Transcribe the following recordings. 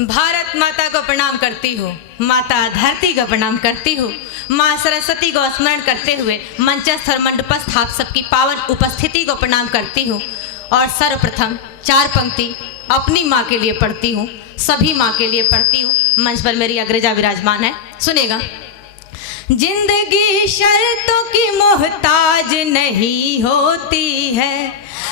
भारत माता को प्रणाम करती हूँ, माता धरती को प्रणाम करती हूँ, माँ सरस्वती को स्मरण करते हुए मंचस्थ और मंडपस्थ आप सबकी पावन उपस्थिति को प्रणाम करती हूँ। और सर्वप्रथम 4 पंक्ति अपनी माँ के लिए पढ़ती हूँ, सभी माँ के लिए पढ़ती हूँ। मंच पर मेरी अग्रजा विराजमान है, सुनेगा। जिंदगी शर्तों की मोहताज नहीं होती है,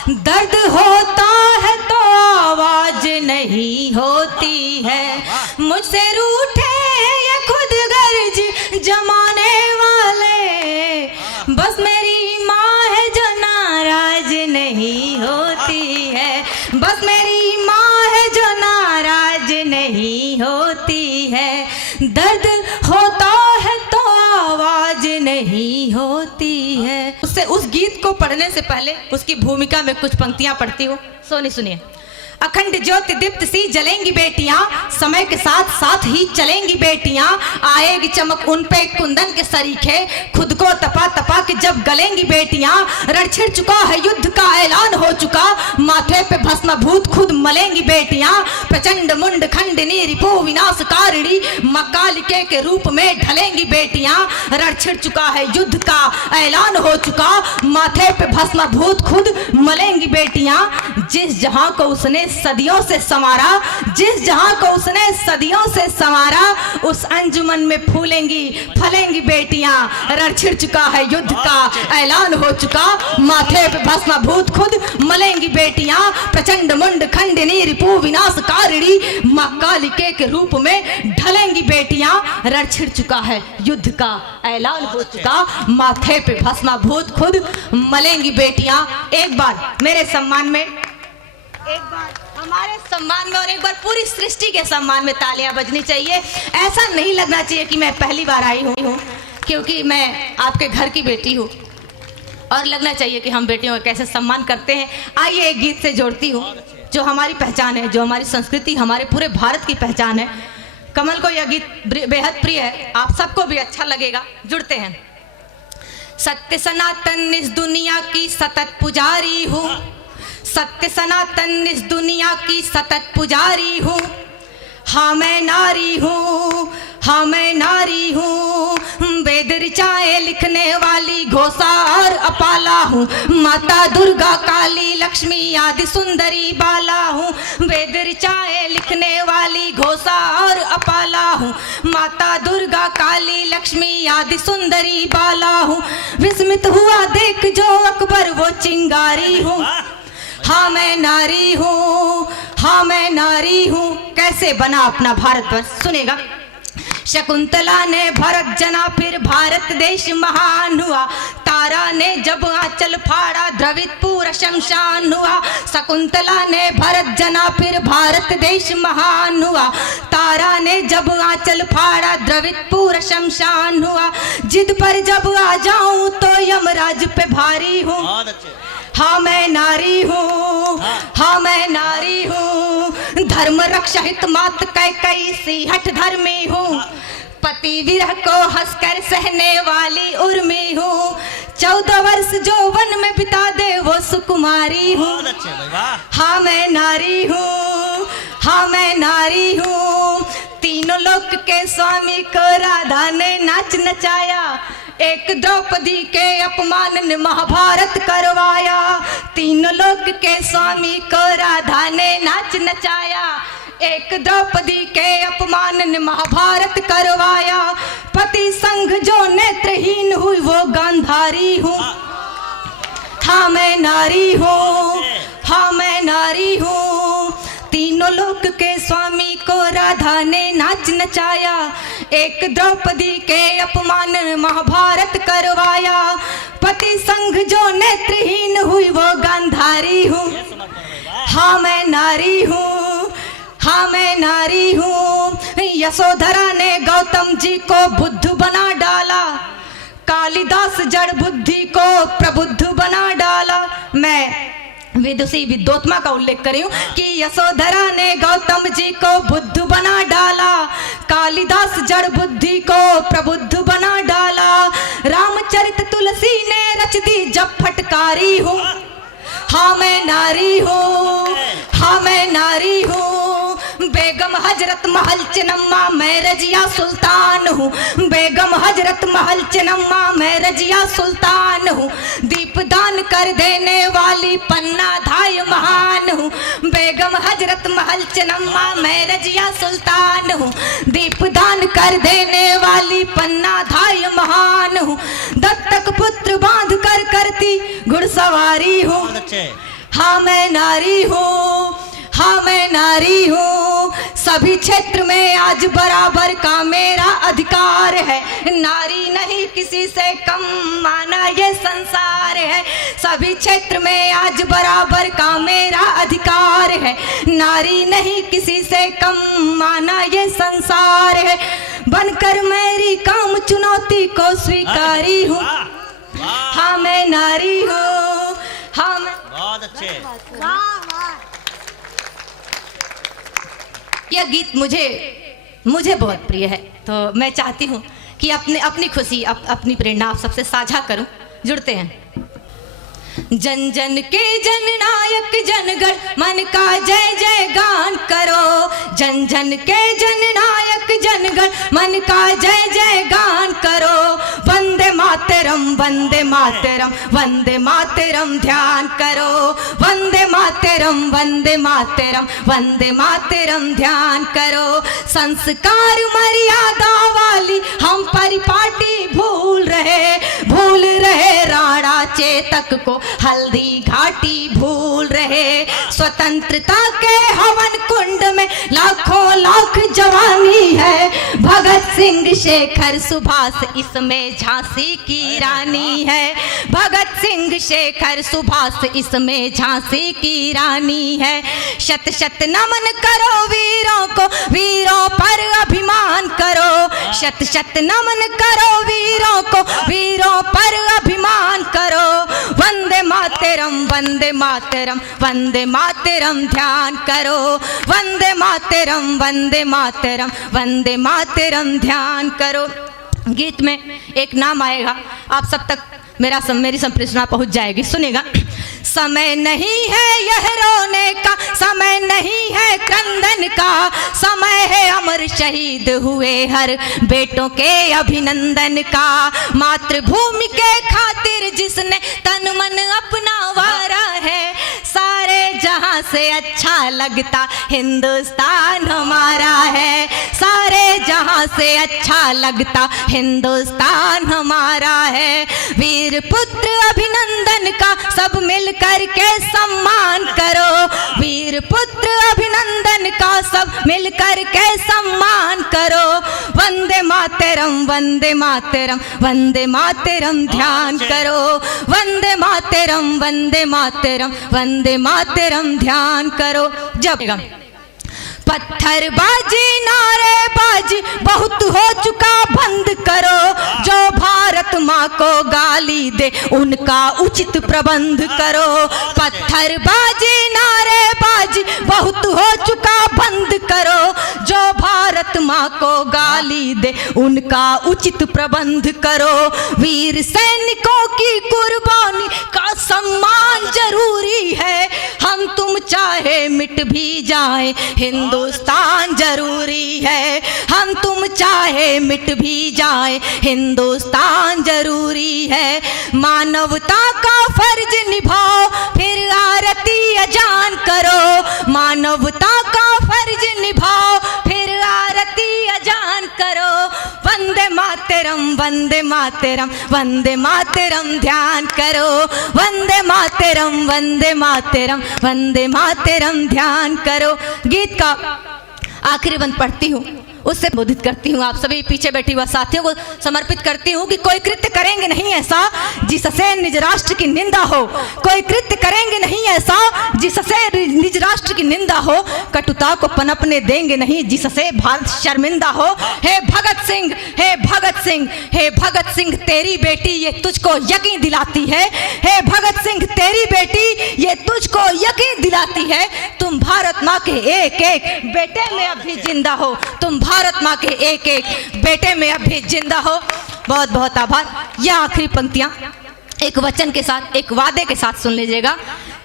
दर्द होता है तो आवाज नहीं होती है। मुझसे रूठे ये खुद गर्ज जमाने वाले, बस मेरी माँ है जो नाराज नहीं होती है, बस मेरी माँ है जो नाराज नहीं होती है। दर्द होता है तो आवाज नहीं होती है। उससे उस गीत को पढ़ने से पहले उसकी भूमिका में कुछ पंक्तियां पढ़ती हूँ, सुनिए। अखंड ज्योति दीप्त सी जलेंगी बेटियां, समय के साथ साथ ही चलेंगी बेटियां। आएगी चमक उन पे कुंदन के सरीखे, खुद को तपा तपा के जब गलेंगी बेटियां। रण छिड़ चुका है, युद्ध का ऐलान हो चुका, माथे पे भस्मभूत खुद मलेंगी बेटियां। प्रचंड मुंड खंडनी रिपु विनाशकारिणी, मकालिके के रूप में ढलेंगी बेटियां। रण छिड़ चुका है, युद्ध का ऐलान हो चुका, माथे पे भस्मभूत खुद मलेंगी बेटियां। जिस जहां को उसने सदियों से संवारा, जिस जहां को उसने सदियों से संवारा, उस अंजुमन में फूलेंगी फलेंगी बेटियां। रण छिड़ चुका है, युद्ध का ऐलान हो चुका, माथे पे भस्मभूत खुद मलेंगी बेटियां। प्रचंड मुंड खंडनी रिपु विनाशकारिणी, मकालिके के रूप में ढलेंगी बेटियां। रण छिड़ चुका है, युद्ध का ऐलान हो चुका, माथे पे भस्मभूत खुद मलेंगी बेटियां। एक बार मेरे सम्मान में, एक बार हमारे सम्मान में और एक बार पूरी सृष्टि के सम्मान में तालियां बजनी चाहिए। ऐसा नहीं लगना चाहिए कि मैं पहली बार आई हूँ, क्योंकि मैं आपके घर की बेटी हूँ, और लगना चाहिए कि हम बेटियों का कैसे सम्मान करते हैं। आइए एक गीत से जोड़ती हूँ जो हमारी पहचान है, जो हमारी संस्कृति, हमारे पूरे भारत की पहचान है। कमल को यह गीत बेहद प्रिय है, आप सबको भी अच्छा लगेगा। जुड़ते हैं। सत्य सनातन इस दुनिया की सतत पुजारी हूँ, सत्य सनातन इस दुनिया की सतत पुजारी हूँ। हाँ मैं नारी हूँ, हाँ मैं नारी हूँ, वेद ऋचाएं लिखने वाली घोषा और अपाला हूँ। माता दुर्गा काली लक्ष्मी आदि सुंदरी बाला हूँ, वेद ऋचाएं लिखने वाली घोषा और अपाला हूँ। माता दुर्गा काली लक्ष्मी आदि सुंदरी बाला हूँ। विस्मित हुआ देख जो अकबर वो चिंगारी हूँ। हाँ मैं नारी हूँ, हाँ मैं नारी हूँ। कैसे बना अपना भारतवर्ष, सुनेगा। शकुंतला ने भरत जना फिर भारत देश महान हुआ, तारा ने जब आंचल फाड़ा द्रवित पूरा शमशान हुआ। शकुंतला ने भरत जना फिर भारत देश महान हुआ, तारा ने जब आंचल फाड़ा द्रवित पूरा शमशान हुआ। जिद पर जब आ जाऊं तो यमराज पे भारी हूँ। हाँ मैं नारी हूँ, हाँ मैं नारी हूँ। धर्म रक्षा हित मात कई सी हठ धर्मी हूँ, पति विरह को हंसकर सहने वाली उर्मी हूँ। 14 वर्ष जो वन में बिता दे वो सुकुमारी हूँ। हाँ मैं नारी हूँ, हाँ मैं नारी हूँ। तीनों लोक के स्वामी को राधा ने नाच नचाया, एक द्रौपदी के अपमान ने महाभारत करवाया। तीनों लोक के स्वामी को राधा ने नाच नचाया, एक द्रौपदी के अपमान ने महाभारत करवाया। पति संग जो नेत्रहीन हुई वो गांधारी हूँ। हाँ मैं नारी हूँ, हाँ मैं नारी हूँ। तीनों लोक के स्वामी को राधा ने नाच नचाया, एक द्रौपदी के अपमान महाभारत करवाया। पति संग जो नेत्रहीन हुई वो गांधारी हूँ। हाँ मैं नारी हूँ, हाँ मैं नारी हूँ। यशोधरा ने गौतम जी को बुद्ध बना डाला, कालिदास जड़ बुद्धि को प्रबुद्ध बना डाला। मैं विदुषी विद्योत्मा का उल्लेख करी हूँ कि यशोधरा ने गौतम जी को बुद्ध बना डाला, कालिदास जड़ बुद्धि को प्रबुद्ध बना डाला। रामचरित तुलसी ने रच दी जब फटकारी हूँ। हाँ मैं नारी हूँ, हाँ मैं नारी हूँ। बेगम हजरत महल चनम्मा मैं रजिया सुल्तान हूँ, बेगम हजरत महल चनम्मा मैं रजिया सुल्तान हूँ, दीपदान कर देने वाली पन्ना धाय महान हूँ, बेगम हजरत महल चनम्मा मैं रजिया सुल्तान हूँ, दीपदान कर देने वाली पन्ना धाय महान हूँ, दत्तक पुत्र बांध कर करती घुड़सवारी हूँ, हाँ मैं नारी हूँ, हाँ मैं नारी हूँ, सभी क्षेत्र में आज बराबर का मेरा अधिकार है, नारी नहीं किसी से कम माना ये संसार है, सभी क्षेत्र में आज बराबर का मेरा अधिकार है, नारी नहीं किसी से कम माना ये संसार है, बनकर मेरी काम चुनौती को स्वीकारी हूँ, हाँ मैं नारी हूँ, हाँ मैं। बहुत अच्छे। यह गीत मुझे बहुत प्रिय है, तो मैं चाहती हूँ कि अपनी खुशी अपनी प्रेरणा आप सबसे साझा करूं। जुड़ते हैं। जन जन के जननायक जनगण मन का जय जय गान करो, जन जन के जननायक जनगण मन का जय जय गान करो, वंदे मातरम वंदे मातरम वंदे मातरम ध्यान करो, वंदे मातरम वंदे मातरम वंदे मातरम ध्यान करो, संस्कार मर्यादा वाली हम परिपाटी भूल रहे राणा चेतक को हल्दी घाटी भूल रहे, स्वतंत्रता के हवन कुंड में लाखों लाख जवानी है, भगत सिंह शेखर सुभाष इसमें झांसी की रानी है, भगत सिंह शेखर सुभाष इसमें झांसी की रानी है, शत शत नमन करो वीरों को, वीरों पर अभिमान करो, शत शत नमन करो वीरों को, वीरों पर अभिमान करो, वंदे मातरम वंदे मातरम वंदे मातरम ध्यान करो, वंदे मातरम वंदे मातरम वंदे मातरम ध्यान करो। गीत में एक नाम आएगा, आप सब तक मेरी संप्रेषणा पहुंच जाएगी, सुनेगा। समय नहीं है यह रोने का, समय नहीं है क्रंदन का, समय है अमर शहीद हुए हर बेटों के अभिनंदन का, मातृभूमि के खातिर जिसने तन मन अपना वारा है, सारे जहां से अच्छा लगता हिंदुस्तान हमारा है, सारे जहां से अच्छा लगता हिंदुस्तान हमारा है, वीर पुत्र अभिनंदन का सब मिल करके सम्मान करो, वीर पुत्र अभिनंदन का सब मिल करके सम्मान करो, वंदे मातरम वंदे मातरम वंदे मातरम ध्यान करो, वंदे मातरम वंदे मातरम वंदे मातरम ध्यान करो। जब पत्थरबाजी नारेबाजी बहुत हो चुका बंद करो, जो भारत माँ को गाली दे उनका उचित प्रबंध करो, पत्थरबाजी नारेबाजी बहुत हो चुका बंद करो, जो भारत माँ को गाली दे उनका उचित प्रबंध करो, वीर सैनिकों की कुर्बानी का सम्मान जरूरी है, हम तुम चाहे मिट भी जाए हिंदुस्तान जरूरी है, हम तुम चाहे मिट भी जाए हिंदुस्तान जरूरी है, मानवता का फर्ज निभाओ फिर आरती अजान करो, मानवता का फर्ज निभाओ फिर आरती अजान करो, वंदे मातरम वंदे मातरम वंदे मातरम ध्यान करो, वंदे मातरम वंदे मातरम वंदे मातरम ध्यान करो। गीत का आखिरी बंद पढ़ती हूँ, उससे बोधित करती हूँ, आप सभी पीछे बैठी हुआ साथियों को समर्पित करती हूँ कि कोई कृत्य करेंगे नहीं ऐसा जिससे निज राष्ट्र की निंदा हो, कोई कृत्य करेंगे नहीं ऐसा जिससे निज राष्ट्र की निंदा हो, कटुता को पनपने देंगे नहीं जिससे भारत शर्मिंदा हो, हे भगत सिंह हे भगत सिंह हे भगत सिंह तेरी बेटी ये तुझको यकीन दिलाती है, हे भगत सिंह तेरी बेटी ये तुझको यकीन दिलाती है, तुम भारत माँ के एक एक बेटे में अभी जिंदा हो, तुम भारत माँ के एक एक बेटे में अभी जिंदा हो। बहुत बहुत आभार। यह आखिरी पंक्तियां एक वचन के साथ, एक वादे के साथ सुन लीजिएगा।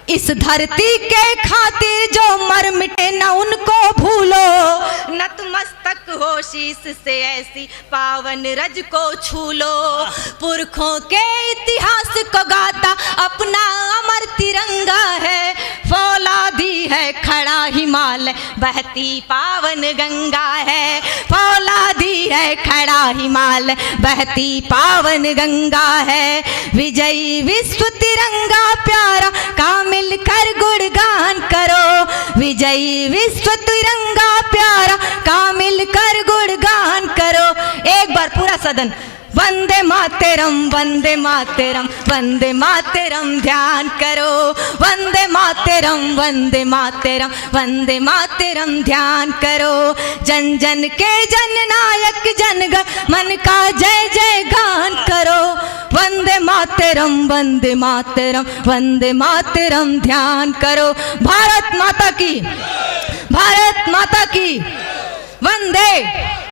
इस धरती के खातिर जो मर मिटे न उनको भूलो, नतमस्तक हो शीश से ऐसी पावन रज को छू लो। पुरखों के इतिहास को गाता अपना अमर तिरंगा है, फौलादी है खड़ा हिमालय बहती पावन गंगा है, फौलादी है खड़ा हिमालय बहती पावन गंगा है। विजयी विश्व तिरंगा प्यारा का मिलकर गुणगान करो, विजयी विश्व तिरंगा प्यारा का मिलकर गुणगान करो। एक बार पूरा सदन वंदे मातरम वंदे मातरम वंदे मातरम ध्यान करो, वंदे मातरम वंदे मातरम वंदे मातरम ध्यान करो। जन जन के जननायक जनगण मन का जय जय गान करो, वंदे मातरम वंदे मातरम वंदे मातरम ध्यान करो। भारत माता की, भारत माता की वंदे।